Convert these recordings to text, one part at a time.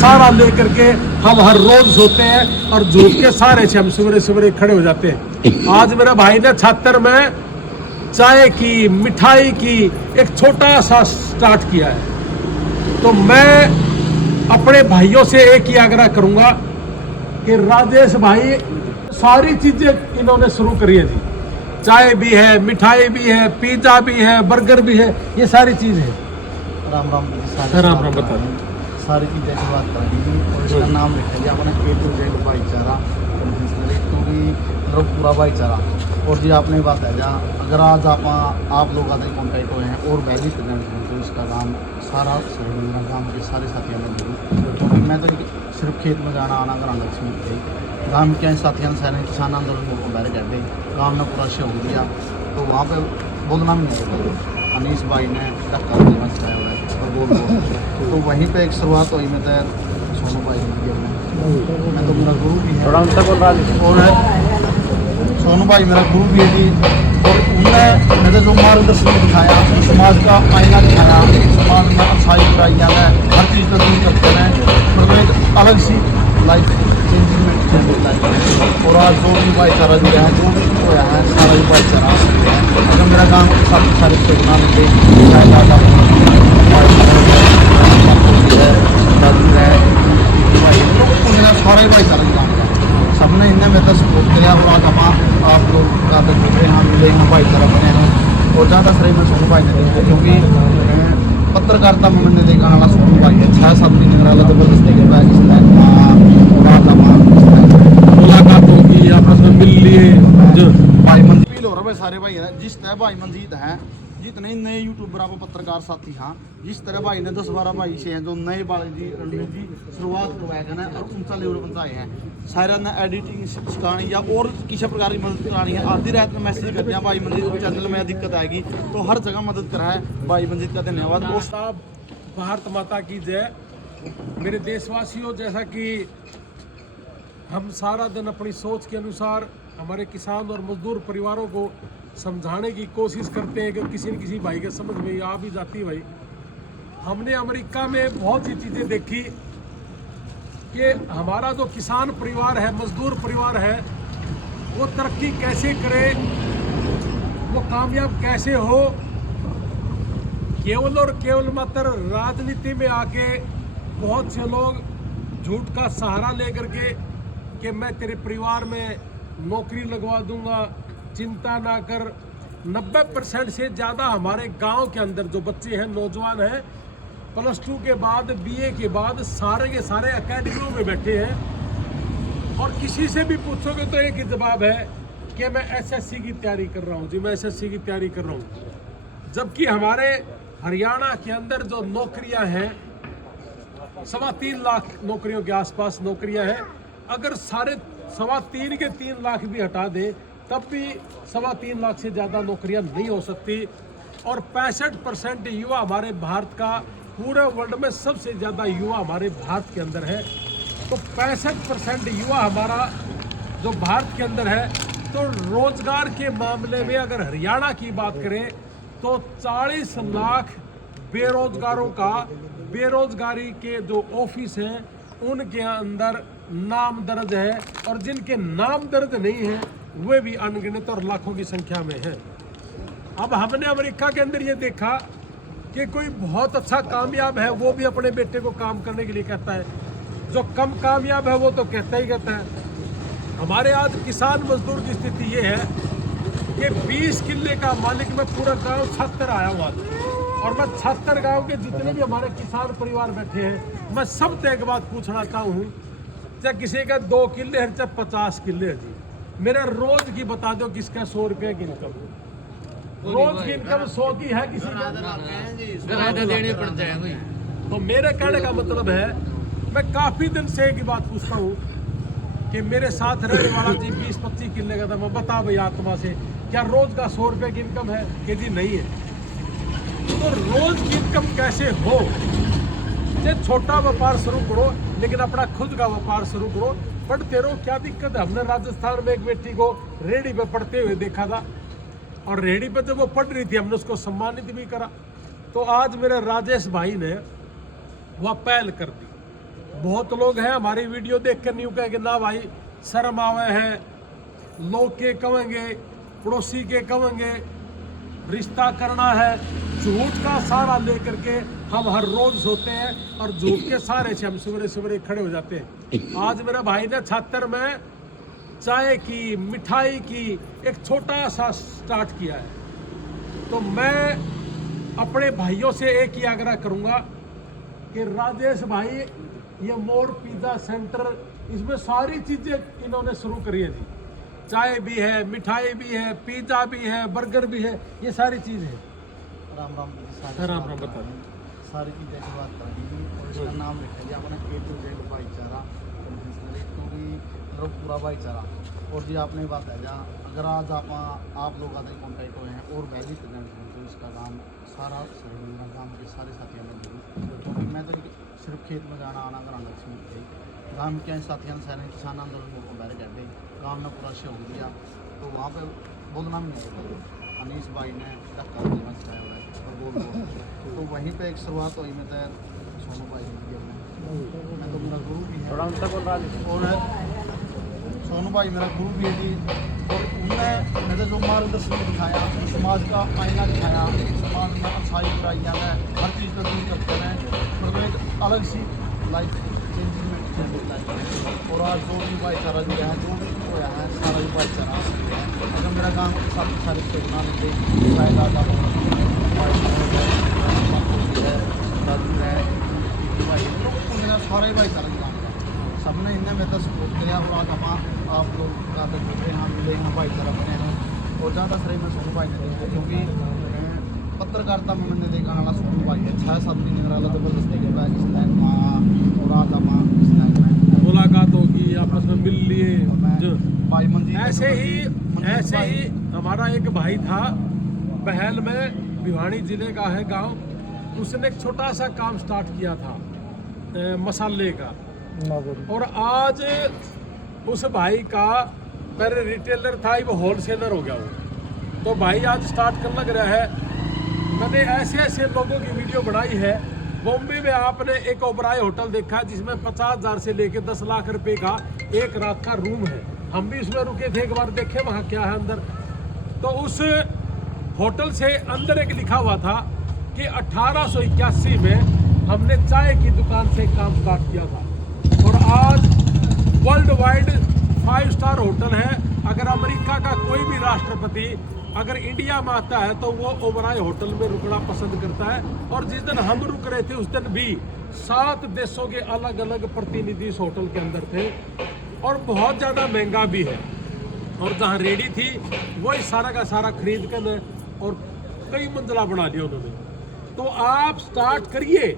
सारा लेकर के हम हर रोज सोते हैं और झूठ के सारे से हम सवेरे सवेरे खड़े हो जाते हैं। आज मेरा भाई ने छात्र में चाय की मिठाई की एक छोटा सा स्टार्ट किया है। तो मैं अपने भाइयों से एक ही आग्रह करूंगा कि राजेश भाई सारी चीजें इन्होंने शुरू करी है जी। चाय भी है, मिठाई भी है, पिज्जा भी है, बर्गर भी है, ये सारी चीज है। राम राम राम राम बता दें। सारी चीज़ें की बात कर दी और इसका नाम लिखा दिया अपने A to Z भाईचारा, क्योंकि मतलब पूरा भाईचारा। और जी आपने बात है जहाँ अगर आज आप लोग आते कॉन्टैक्ट हुए हैं और वैली स्टूडेंट हैं तो इसका काम सारा सही मेरा काम के सारे साथियों ने मिली, क्योंकि मैं तो सिर्फ खेत में जाना आना कराना लक्ष्मी थी गाँव के साथियों ने किसान आंदोलन को बैठ कर गाँव ने पूरा सहयोग दिया। तो वहाँ पर बोलना भी नहीं अनीस भाई ने धक्का देना चाहा हुआ है और बोल तो वहीं पे एक शुरुआत हुई में तो सोनू भाई ने मैं तो मेरा गुरु भी है थोड़ा उनसे बोल रहा और सोनू भाई मेरा गुरु भी है जी। और उन्होंने मेरे जो मार्गदर्शन दिखाया, समाज का आईना दिखाया, समाज में अच्छाई बुराइयाँ हैं हर चीज़ पर दूर करते हैं, मतलब एक अलग सी लाइफ चेंजिंग और आज जो भी भाईचारा जो है जो भी होया है सारा ही भाईचारा है। अगर मेरा काम काफ़ी सारे से बना लेते शायद आज आप मेरा सारा ही भाईचारा का काम है। सबने इन्हें मेरे तक सपोर्ट किया और आज आप लोग आते घूम रहे हैं मिले हैं भाईचारा बने हैं। और ज़्यादा श्रेय मैं सोनू भाई ने देखा क्योंकि पत्रकारिता में मैंने देखा वाला सोनू भाई है 6-7 महीने वाला जबरदस्ती के बाद मुलाकात होगी आपस में मिल लिए जो भाई मंजीत हो रहा है सारे भाई है जिस तरह भाई मंजीत हैं जितने नए यूट्यूबर आप पत्रकार साथी हाँ जिस तरह भाई ने 10-12 भाई से हैं जो नए बाले जी रणवीर जी शुरुआत करवाया गया है और ऊंचा लेवल पहुंचाए हैं। सारा ने एडिटिंग सिखानी या और किसी प्रकार की मदद करानी है आधी रात में मैसेज करते हैं भाई मंजीत चैनल में दिक्कत आएगी तो हर जगह मदद करा है भाई मंजीत का धन्यवाद। भारत माता की जय। मेरे देशवासियों, जैसा कि हम सारा दिन अपनी सोच के अनुसार हमारे किसान और मजदूर परिवारों को समझाने की कोशिश करते हैं कि किसी न किसी भाई के समझ में आ भी जाती है। भाई हमने अमेरिका में बहुत सी चीज़ें देखी कि हमारा जो किसान परिवार है, मजदूर परिवार है, वो तरक्की कैसे करे, वो कामयाब कैसे हो। केवल और केवल मात्र राजनीति में आके बहुत से लोग झूठ का सहारा लेकर के कि मैं तेरे परिवार में नौकरी लगवा दूंगा, चिंता ना कर। 90% से ज़्यादा हमारे गांव के अंदर जो बच्चे हैं, नौजवान हैं, +2 के बाद BA के बाद सारे के सारे अकेडमियों में बैठे हैं। और किसी से भी पूछोगे तो एक ही जवाब है कि मैं SSC की तैयारी कर रहा हूँ जी, मैं SSC की तैयारी कर रहा हूँ। जबकि हमारे हरियाणा के अंदर जो नौकरियाँ हैं 3.25 लाख नौकरियों के आसपास नौकरियाँ हैं। अगर 3.25 के 3 लाख भी हटा दें तब भी 3.25 लाख से ज़्यादा नौकरियां नहीं हो सकती। और 65% युवा हमारे भारत का पूरे वर्ल्ड में सबसे ज़्यादा युवा हमारे भारत के अंदर है। तो 65% युवा हमारा जो भारत के अंदर है, तो रोजगार के मामले में अगर हरियाणा की बात करें तो 40 लाख बेरोजगारों का बेरोजगारी के जो ऑफिस हैं उनके अंदर नाम दर्ज है, और जिनके नाम दर्ज नहीं है वे भी अनगिनत और लाखों की संख्या में है। अब हमने अमेरिका के अंदर ये देखा कि कोई बहुत अच्छा कामयाब है वो भी अपने बेटे को काम करने के लिए कहता है, जो कम कामयाब है वो तो कहता ही कहता है। हमारे आज किसान मजदूर की स्थिति ये है कि 20 किले का मालिक मैं पूरा गांव 76 आया हुआ और मैं 76 गांव के जितने भी हमारे किसान परिवार बैठे हैं, मैं सबसे एक बात पूछना चाहूँ, चाहे किसी का 2 किले है चाहे 50 किले है जी, मेरा रोज की बता दो किसका 100 रुपये की इनकम, रोज की इनकम 100 की है किसी का देने पड़ते हैं। तो मेरे कहने का मतलब है, मैं काफी दिन से एक ही बात पूछता हूँ कि मेरे साथ रहने वाला जी 20-25 किले का था, मैं बता भाई आत्मा से क्या रोज का 100 रुपये की इनकम है कि जी नहीं है। तो रोज की इनकम कैसे हो, चाहे छोटा व्यापार शुरू करो लेकिन अपना खुद का व्यापार शुरू करो, पढ़ते रहो, क्या दिक्कत है। हमने राजस्थान में एक बेटी को रेहड़ी पे पढ़ते हुए देखा था और रेहड़ी पे जब वो पढ़ रही थी हमने उसको सम्मानित भी करा। तो आज मेरे राजेश भाई ने वह पहल कर दी, बहुत लोग हैं हमारी वीडियो देख कर न्यू कह के ना भाई शर्म आवे है, लोग के कहेंगे, पड़ोसी के कहेंगे, रिश्ता करना है। झूठ का सहारा लेकर के हम हर रोज सोते हैं और झूठ के सहारे से हम सवेरे सवेरे खड़े हो जाते हैं। आज मेरे भाई ने छात्र में चाय की, मिठाई की एक छोटा सा स्टार्ट किया है। तो मैं अपने भाइयों से एक ही आग्रह करूंगा कि राजेश भाई ये मोड़ पिज्जा सेंटर, इसमें सारी चीजें इन्होंने शुरू करी है जी। चाय भी है, मिठाई भी है, पिज्जा भी है, बर्गर भी है, ये सारी चीज है। राम राम राम राम बता सारी चीज़ें की बात करेंगे और इसका नाम लिखा जी अपना A to Z भाईचारा क्योंकि मतलब पूरा भाईचारा। और जी आपने बात है जहाँ अगर आज आप लोग आते कॉन्टैक्ट हुए हैं और मैं भी प्रेजेंट हूँ तो इसका काम सारा सहयोगी गाँव के सारे साथियों ने क्योंकि मैं तो सिर्फ खेत में जाना आना कराना लक्ष्मी थे गाँव के साथियों ने सारे किसान आंदोलन को बैठ कहते गाँव ने पूरा सहयोग दिया तो वहाँ पर बोलना भी नहीं सकता। अनीस भाई ने धक्का देना सिखाया हुआ है और बोल तो वहीं पे एक शुरुआत हुई में तो सोनू भाई ने मैं तो मेरा गुरु भी है और सोनू भाई मेरा गुरु भी है जी। और उन्होंने मेरे जो मार्गदर्शन दिखाया, समाज का आईना दिखाया, समाज में अच्छाई बुराइयाँ में हर चीज़ को दूर करते हैं मतलब एक अलग सी लाइफ चेंजिंग। और आज जो भी भाईचारा जो है जो भी होया है सारा भी भाईचारा अगर मेरा काम सब सारे प्रेरणा मिलते शायद आज आप मेरा सारा ही भाईचारा काम सबने इन्हें मेरे तक सपोर्ट किया और आज आप लोग ज़्यादा जुड़े हैं मिले हैं भाईचारा बने हैं और ज़्यादा सही मैं सोनू भाई ने देखा क्योंकि पत्रकारिता में मैंने देखा वाला सोनू भाई है 6-7 दिन वाला जबरदस्त देखा इस लाइन में और आज आप इस लाइन में मुलाकात होगी, आपस में मिल लिए जो भाई मंजी ऐसे ही हमारा एक भाई था बहल में, भिवानी जिले का है गांव, उसने एक छोटा सा काम स्टार्ट किया था मसाले का और आज उस भाई का पहले रिटेलर था वो होलसेलर हो गया वो। तो भाई आज स्टार्ट करने लग रहा है। मैंने ऐसे लोगों की वीडियो बनाई है। बॉम्बे में आपने एक ओबराय होटल देखा जिसमें 50,000 से लेके 10 लाख रुपए का एक रात का रूम है। हम भी उसमें रुके थे, एक बार देखे वहाँ क्या है अंदर। तो उस होटल से अंदर एक लिखा हुआ था कि 1881 में हमने चाय की दुकान से काम स्टार्ट किया था और आज वर्ल्ड वाइड 5 स्टार होटल है। अगर अमेरिका का कोई भी राष्ट्रपति अगर इंडिया में आता है तो वो ओबराय होटल में रुकना पसंद करता है। और जिस दिन हम रुक रहे थे उस दिन भी 7 देशों के अलग अलग प्रतिनिधि इस होटल के अंदर थे और बहुत ज़्यादा महंगा भी है। और जहाँ रेडी थी वही सारा का सारा खरीद कर और कई मंजिला बना दिया उन्होंने। तो आप स्टार्ट करिए।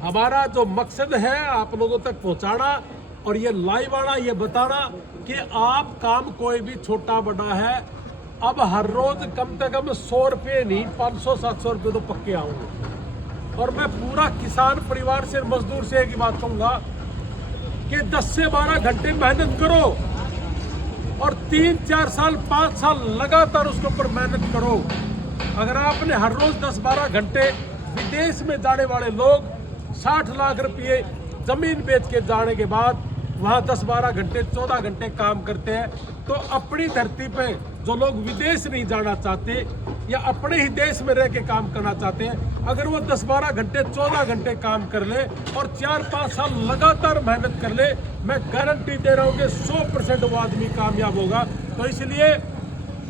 हमारा जो मकसद है आप लोगों तक पहुंचाना और ये लाइव आना, ये बताना कि आप काम कोई भी छोटा बड़ा है। अब हर रोज कम से कम 100 रुपये नहीं 500-700 रुपये तो पक्के आऊंगे। और मैं पूरा किसान परिवार से मजदूर से एक ही बात कहूंगा कि 10 से 12 घंटे मेहनत करो और 3-4 साल 5 साल लगातार उसके ऊपर मेहनत करो। अगर आपने हर रोज 10-12 घंटे, विदेश में जाने वाले लोग 60 लाख रुपये जमीन बेच के जाने के बाद वहाँ 10-12 घंटे 14 घंटे काम करते हैं। तो अपनी धरती पे जो लोग विदेश नहीं जाना चाहते या अपने ही देश में रह के काम करना चाहते हैं, अगर वो 10-12 घंटे 14 घंटे काम कर ले और 4-5 साल लगातार मेहनत कर ले, मैं गारंटी दे रहा हूँ कि 100% वो आदमी कामयाब होगा। तो इसलिए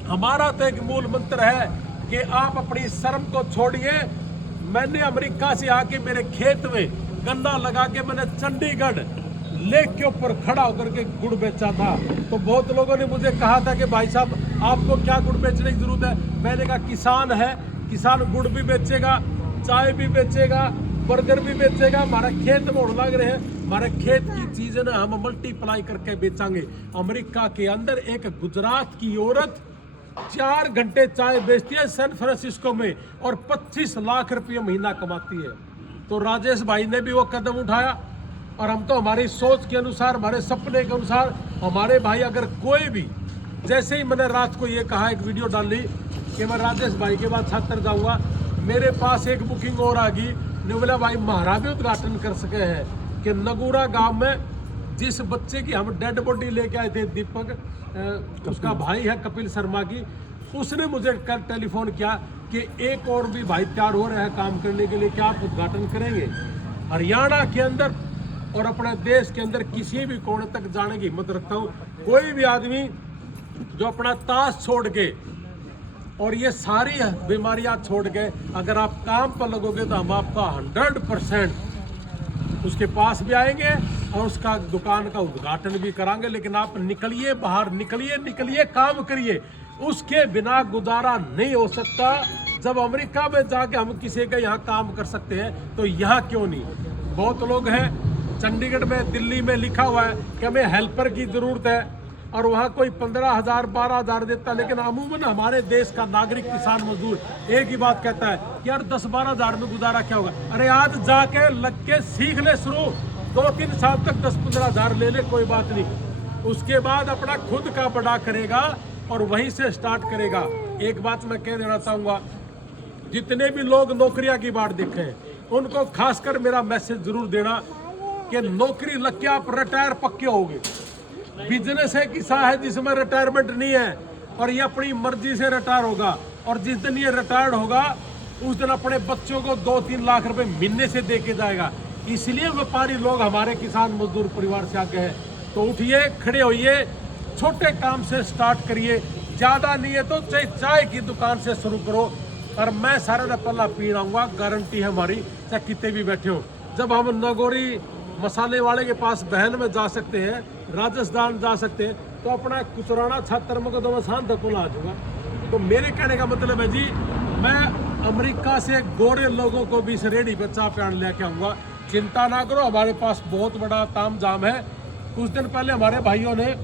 हमारा तो एक मूल मंत्र है कि आप अपनी शर्म को छोड़िए। मैंने अमेरिका से आके मेरे खेत में गन्ना लगा के मैंने चंडीगढ़ लेक के ऊपर खड़ा होकर के गुड़ बेचा था। तो बहुत लोगों ने मुझे कहा था कि भाई साहब आपको क्या गुड़ बेचने की जरूरत है। मैंने कहा किसान है, किसान गुड़ भी बेचेगा, चाय भी बेचेगा, बर्गर भी बेचेगा। हमारा खेत में उड़ लग रहे हैं, हमारे खेत की चीजें ना हम मल्टीप्लाई करके बेचांगे। अमेरिका के अंदर एक गुजरात की औरत 4 घंटे चाय बेचती है सैन फ्रांसिस्को में और 25 लाख रुपये महीना कमाती है। तो राजेश भाई ने भी वो कदम उठाया और हम तो हमारी सोच के अनुसार, हमारे सपने के अनुसार, हमारे भाई अगर कोई भी, जैसे ही मैंने रात को ये कहा, एक वीडियो डाली कि मैं राजेश भाई के बाद छात्र जाऊंगा, मेरे पास एक बुकिंग और आ गई। ने बोला भाई महारा भी उद्घाटन कर सके हैं कि नगूरा गांव में जिस बच्चे की हम डेड बॉडी लेके आए थे, दीपक उसका भाई है कपिल शर्मा की, उसने मुझे कल टेलीफोन किया कि एक और भी भाई तैयार हो रहे हैं काम करने के लिए, क्या आप उद्घाटन करेंगे। हरियाणा के अंदर और अपने देश के अंदर किसी भी कोने तक जाने की हिम्मत रखता हूँ। कोई भी आदमी जो अपना ताश छोड़ के और ये सारी बीमारियां छोड़ के अगर आप काम पर लगोगे तो हम आपका 100% उसके पास भी आएंगे और उसका दुकान का उद्घाटन भी कराएंगे। लेकिन आप निकलिए बाहर, निकलिए काम करिए, उसके बिना गुजारा नहीं हो सकता। जब अमेरिका में जाके हम किसी का यहाँ काम कर सकते हैं तो यहाँ क्यों नहीं। बहुत लोग हैं चंडीगढ़ में, दिल्ली में लिखा हुआ है कि हमें हेल्पर की ज़रूरत है और वहाँ कोई 15,000 12,000 देता, लेकिन अमूमन हमारे देश का नागरिक किसान मजदूर एक ही बात कहता है कि यार 10-12,000 में गुजारा क्या होगा। अरे आज जाके लग के सीख ले, शुरू 2-3 साल तक 10-15,000 ले ले, कोई बात नहीं। उसके बाद अपना खुद का बड़ा करेगा और वहीं से स्टार्ट करेगा। एक बात मैं कह देना चाहूँगा, जितने भी लोग नौकरियाँ की बात देखें उनको खासकर मेरा मैसेज जरूर देना कि नौकरी लग के आप रिटायर पक्के होगे। बिजनेस है किसा है जिसमें रिटायरमेंट नहीं है और ये अपनी मर्जी से रिटायर होगा, और जिस दिन ये रिटायर्ड होगा उस दिन अपने बच्चों को 2-3 लाख रुपए महीने से दे के जाएगा। इसलिए व्यापारी लोग हमारे किसान मजदूर परिवार से आगे हैं। तो उठिए, खड़े होइए, छोटे काम से स्टार्ट करिए, ज़्यादा नहीं है तो चाय की दुकान से शुरू करो। और मैं सारे ने पल्ला पी आऊँगा, गारंटी है हमारी, चाहे कितने भी बैठे हो। जब हम नगोरी मसाले वाले के पास बहन में जा सकते हैं, राजस्थान जा सकते हैं, तो अपना कुचराना छात्र में तो शान तक आ जाऊँगा। तो मेरे कहने का मतलब है जी, मैं अमेरिका से गोरे लोगों को भी इस रेडी पे चाय पियान लेके आऊँगा। चिंता ना करो, हमारे पास बहुत बड़ा ताम जाम है। कुछ दिन पहले हमारे भाइयों ने,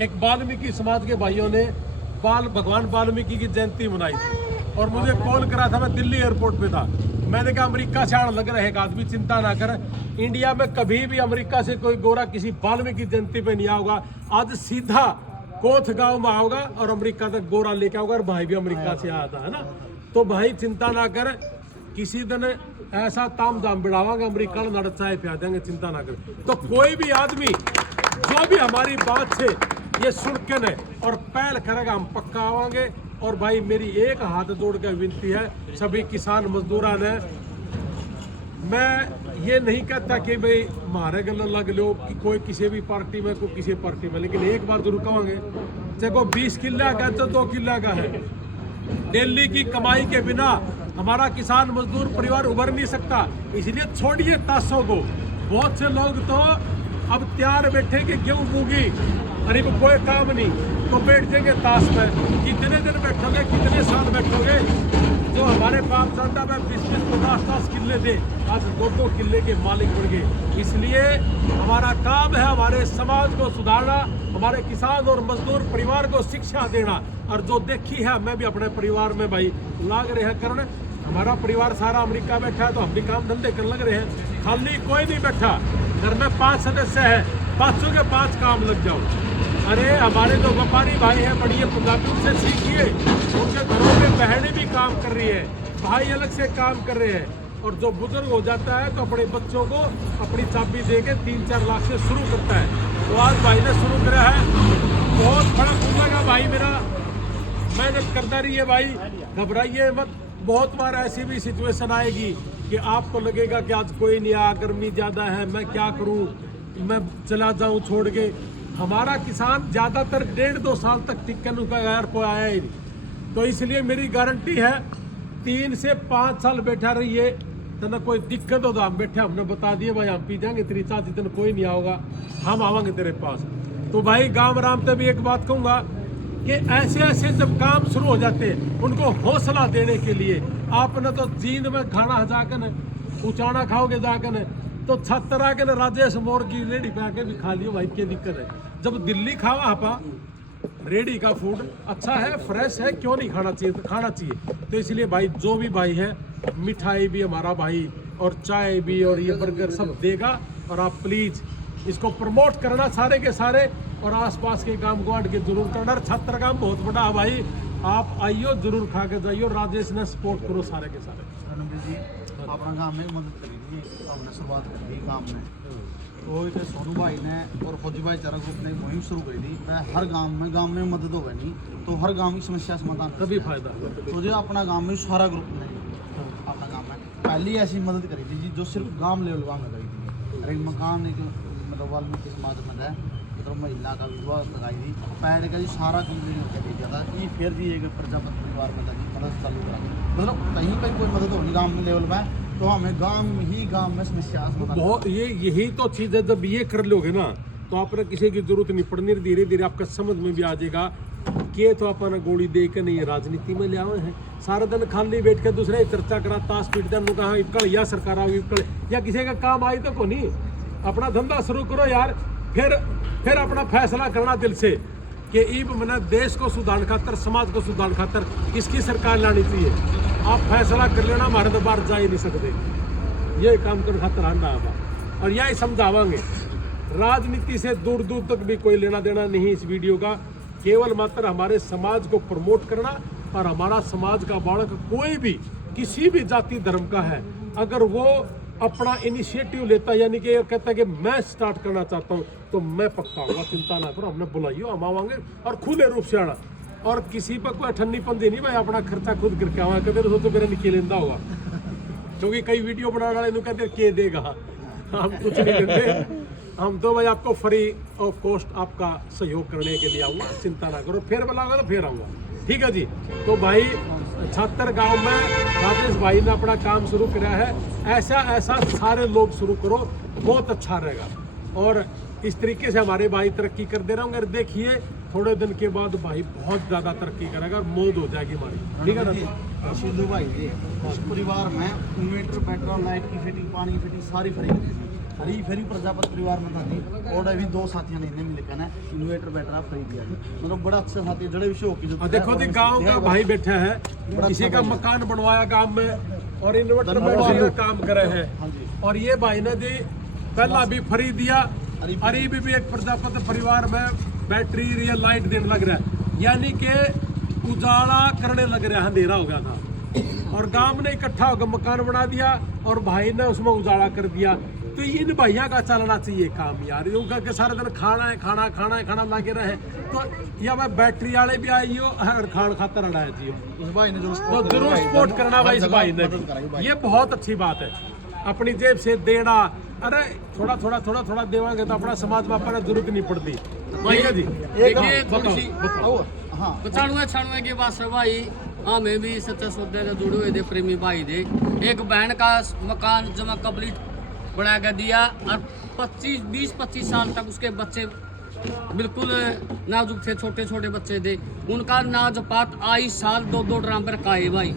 एक वाल्मीकि समाज के भाइयों ने भगवान वाल्मीकि की जयंती मनाई थी और मुझे कॉल करा था, मैं दिल्ली एयरपोर्ट पे था। मैंने कहा अमेरिका से आने लग रहे एक आदमी, चिंता ना कर, इंडिया में कभी भी अमेरिका से कोई गोरा किसी वाल्मीकि जयंती पे नहीं आऊगा। आज सीधा कोथ गांव में आओगा और अमेरिका तक गोरा लेके आओगा। और भाई भी अमेरिका से आया था, है ना। तो भाई चिंता ना कर, किसी दिन ऐसा ताम जाम बिड़ावांगे, अमेरिका में नड़ चाय पिया देंगे, चिंता ना कर। तो कोई भी आदमी जो भी हमारी बात से ये सुन के ने और पहल करेगा, हम पक्का आवांगे। और भाई मेरी एक हाथ जोड़ के विनती है सभी किसान मजदूरा ने, मैं ये नहीं कहता कि भाई मारे गल लग लो कि कोई किसी भी पार्टी में, कोई किसी पार्टी में, लेकिन एक बार जरूर कहेंगे, चाहे को 20 किला का तो 2 किला का है। दिल्ली की कमाई के बिना हमारा किसान मजदूर परिवार उभर नहीं सकता। इसलिए छोड़िए ताशों को। बहुत से लोग तो अब तैयार बैठे कि गेहूं मूंगी, अरे वो कोई काम नहीं, तो बैठ जाएंगे ताश में। कितने दिन बैठोगे, कितने साल बैठोगे। जो हमारे पास चलता है 20-50 किले थे, आज 2-2 किले के मालिक बन गए। इसलिए हमारा काम है हमारे समाज को सुधारना, हमारे किसान और मजदूर परिवार को शिक्षा देना। और जो देखी है मैं भी अपने परिवार में भाई लाग रहे हैं करने। हमारा परिवार सारा अमेरिका बैठा है तो हम भी काम धंधे करने लग रहे हैं। खाली कोई नहीं बैठा, घर में 5 सदस्य है, 500 के 5 काम लग जाओ। अरे हमारे जो व्यापारी भाई हैं, बढ़िया पंजाबी से सीखिए, उनके घरों में बहनें भी काम कर रही है, भाई अलग से काम कर रहे हैं। और जो बुजुर्ग हो जाता है तो अपने बच्चों को अपनी चाबी दे के 3-4 लाख से शुरू करता है। तो आज भाई ने शुरू करा है, बहुत बड़ा खुला का भाई मेरा, मेहनत करता रही है भाई, घबराइए मत। बहुत बार ऐसी भी सिचुएशन आएगी कि आपको लगेगा कि आज कोई नहीं आया, गर्मी ज़्यादा है, मैं क्या करूं, मैं चला जाऊं छोड़ के। हमारा किसान ज़्यादातर 1.5-2 साल तक टिकन का यार कोई आया ही नहीं। तो इसलिए मेरी गारंटी है 3 से 5 साल बैठा रहिए, तो ना कोई दिक्कत हो तो हम बैठे, हमने बता दिए भाई हम पी जाएंगे तेरी चाय, जितने कोई नहीं आओगा हम आवांगे तेरे पास। तो भाई गाँव राम से भी एक बात कहूँगा कि ऐसे ऐसे जब काम शुरू हो जाते हैं उनको हौसला देने के लिए, आपने तो जींद में खाना जाकर उचाना खाओगे जाकर तो छत्तर आके न राजेश मोर की रेडी पे आके भी खा लियो भाई, क्या दिक्कत है। जब दिल्ली खावा आपा रेडी का फूड अच्छा है, फ्रेश है, क्यों नहीं खाना चाहिए, तो खाना चाहिए। तो इसलिए भाई जो भी भाई है, मिठाई भी हमारा भाई और चाय भी और ये बर्गर सब देगा। और आप प्लीज़ इसको प्रमोट करना सारे के सारे, और आसपास के गांव को आड़ के जरूर करना। छत्र गांव बहुत बड़ा है भाई, आप आइयो जरूर खा के जाइयो, राजेश ने सपोर्ट करो सारे के सारे। अपना गांव में मदद करी थी, हमने शुरुआत करी थी गांव में। तो इतने सोनू भाई ने और फौजी भाईचारा ग्रुप ने मुहिम शुरू करी थी। मैं हर गांव में मदद हो गई तो हर गांव की समस्या समाधान तभी फायदा। तो जो अपना गांव में सारा ग्रुप ने अपना गांव में पहली ऐसी मदद करी थी जी जो सिर्फ गांव लेवल का में करी थी। अरे मकान एक मतलब वाल्मीकि समाज में है, मतलब महिला का विवाह लगाई थी, पैड का जी सारा चीज दिया था। ये फिर जी एक प्रजापति परिवार में लगी मदद चालू करा, मतलब कहीं पर कोई मदद होगी गाँव में लेवल में तो हमें गांव में समस्या बहुत यही तो चीज़ है। जब ये कर लोगे ना तो आपने किसी की जरूरत नहीं पड़नी, धीरे धीरे आपका समझ में भी आ जाएगा कि तो अपन गोली दे के नहीं राजनीति में ले आए हैं। सारा दिन खाली बैठ के दूसरे चर्चा करा ताश पीट दें कहा इकड़ या सरकार आओ इकड़ या किसी का काम आई तो को नहीं। अपना धंधा शुरू करो यार, फिर अपना फैसला करना दिल से कि ईब मैंने देश को सुधार खातर समाज को सुधार खातर किसकी सरकार लानी चाहिए। आप फैसला कर लेना, हमारे तो बाहर जा ही नहीं सकते। ये काम कर खातर आना है और यही समझावांगे। राजनीति से दूर दूर तक भी कोई लेना देना नहीं इस वीडियो का, केवल मात्र हमारे समाज को प्रमोट करना। और हमारा समाज का बालक कोई भी किसी भी जाति धर्म का है, अगर वो अपना इनिशिएटिव लेता यानी कि कहता है कि मैं स्टार्ट करना चाहता हूँ तो मैं पक्का आऊँगा, चिंता ना करो, हमने बुलाइयो हम आवांगे और खुले रूप से आना। और किसी पर कोई ठन्नी पंजी नहीं भाई, अपना खर्चा खुद करके आवा कहते तो मेरा निकलेंदा होगा, क्योंकि कई वीडियो बनाने वाले कहते के देगा, हम कुछ नहीं देते। हम तो भाई आपको फ्री ऑफ कॉस्ट आपका सहयोग करने के लिए आऊँगा, चिंता ना करो, फिर बुलाओगे तो फिर आऊँगा। ठीक है जी। तो भाई 76 गांव में राजेश भाई ने अपना काम शुरू किया है। ऐसा सारे लोग शुरू करो, बहुत अच्छा रहेगा। और इस तरीके से हमारे भाई तरक्की कर दे रहे होंगे। देखिए थोड़े दिन के बाद भाई बहुत ज़्यादा तरक्की करेगा, मौज हो जाएगी हमारी। ठीक है ना सिद्धू भाई जी, उस परिवार में इन्वेटर पेट्रोल लाइट की फिटिंग पानी की फिटिंग सारी फ्री हरी फेरी प्रजापति परिवार में था जी। और अभी 2 साथियों ने मिलकर ना इन्वेटर बैटरा फ्री दिया जी, मतलब बड़ा अच्छा साथी जड़े विषय होगी। देखो जी गांव का भाई बैठा है, किसी का मकान बनवाया गांव में और इन्वर्टर बैटरी का काम करे हैं। और ये भाई ने जी पहला भी फ्री दिया, अरे भी एक प्रजापति परिवार में बैटरी रियल लाइट देने लग रहा है, यानी कि उजाला करने लग रहा है, अंधेरा हो गया था और गांव ने इकट्ठा होकर मकान बना दिया और भाई ने उसमें उजाला कर दिया। तो इन भैया का चलना चाहिए काम यार, यूँ करके सारा दिन खाना लगे रहे तो या भाई बैटरी वाले भी आई हो और खान खातर अड़ाया जी उस भाई ने तो जरूर सपोर्ट करना भाई इस भाई ने, ये बहुत अच्छी बात है। अपनी जेब से देना, अरे थोड़ा देवांगे तो अपना समाज में अपना जरूरत नहीं पड़ती। ठीक है जी। देखिए थोड़ी सी हाँ 95 के बाद से भाई हमें भी सच्चा सौदे से जुड़े हुए थे, प्रेमी भाई थे। एक बहन का मकान जमा कंप्लीट बना कर दिया और 20-25 साल तक उसके बच्चे बिल्कुल नाजुक थे, छोटे बच्चे थे, उनका नाजपात आई साल 2 ड्राम पर काए भाई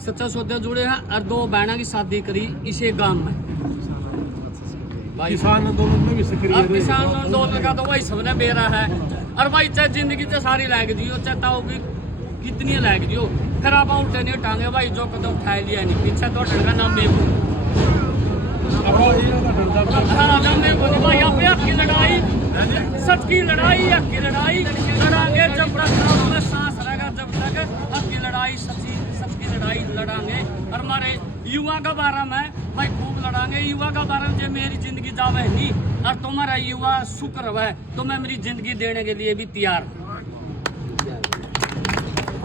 सच्चा सौदे जुड़े हैं और 2 बहनों की शादी करी इसे गांव में। किसान आंदोलन में भी सक्रिय अब किसान आंदोलन का तो भाई सबने बेरा है। और भाई चाहे जिंदगी से सारी लायक दियो, चाहे ताऊ भी कितनी लायक दियो, फिर आप उठे नहीं उठाएंगे भाई, जो कदम उठाए लिया नहीं पीछे तो डरगा नाम में भाई अपने हक की लड़ाई, सच की लड़ाई, हक की लड़ाई लड़ांगे जब तक सांस रहेगा, जब तक हक की लड़ाई सच की लड़ाई लड़ांगे। और हमारे युवा का बारे में भाई खूब लड़ांगे। युवा का बारे में जो मेरी जिंदगी जावे नहीं और तुम्हारा युवा शुक्र हुआ तो मैं मेरी जिंदगी देने के लिए भी तैयार हूँ।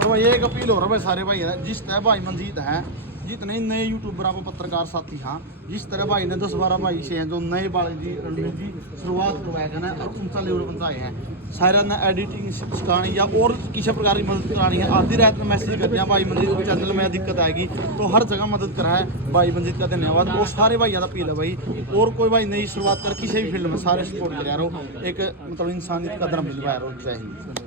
तो ये एक अपील हो रहा है सारे भाई है, जिस तरह भाई मंजीत हैं, जितने नए यूट्यूबर आप पत्रकार साथी हाँ, जिस तरह भाई ने 10-12 भाई से हैं जो नए वाले जी रणवीर जी शुरुआत करवाएगा ना और ऊंचा लेवल पर आए हैं, सारा ने एडिटिंग सिखानी या और किसी प्रकार की मदद करानी है, आधी रात में मैसेज करते हैं भाई मंजीत चैनल में दिक्कत आएगी तो हर जगह मदद करा है भाई मंजीत का धन्यवाद। और सारे भाई ज़्यादा अपील है भाई, और कोई भाई नई शुरुआत कर किसी भी फील्ड में सारे सपोर्ट कर रहे हो, एक मतलब इंसानियत का धर्म निभा रहे हो। जय हिंद।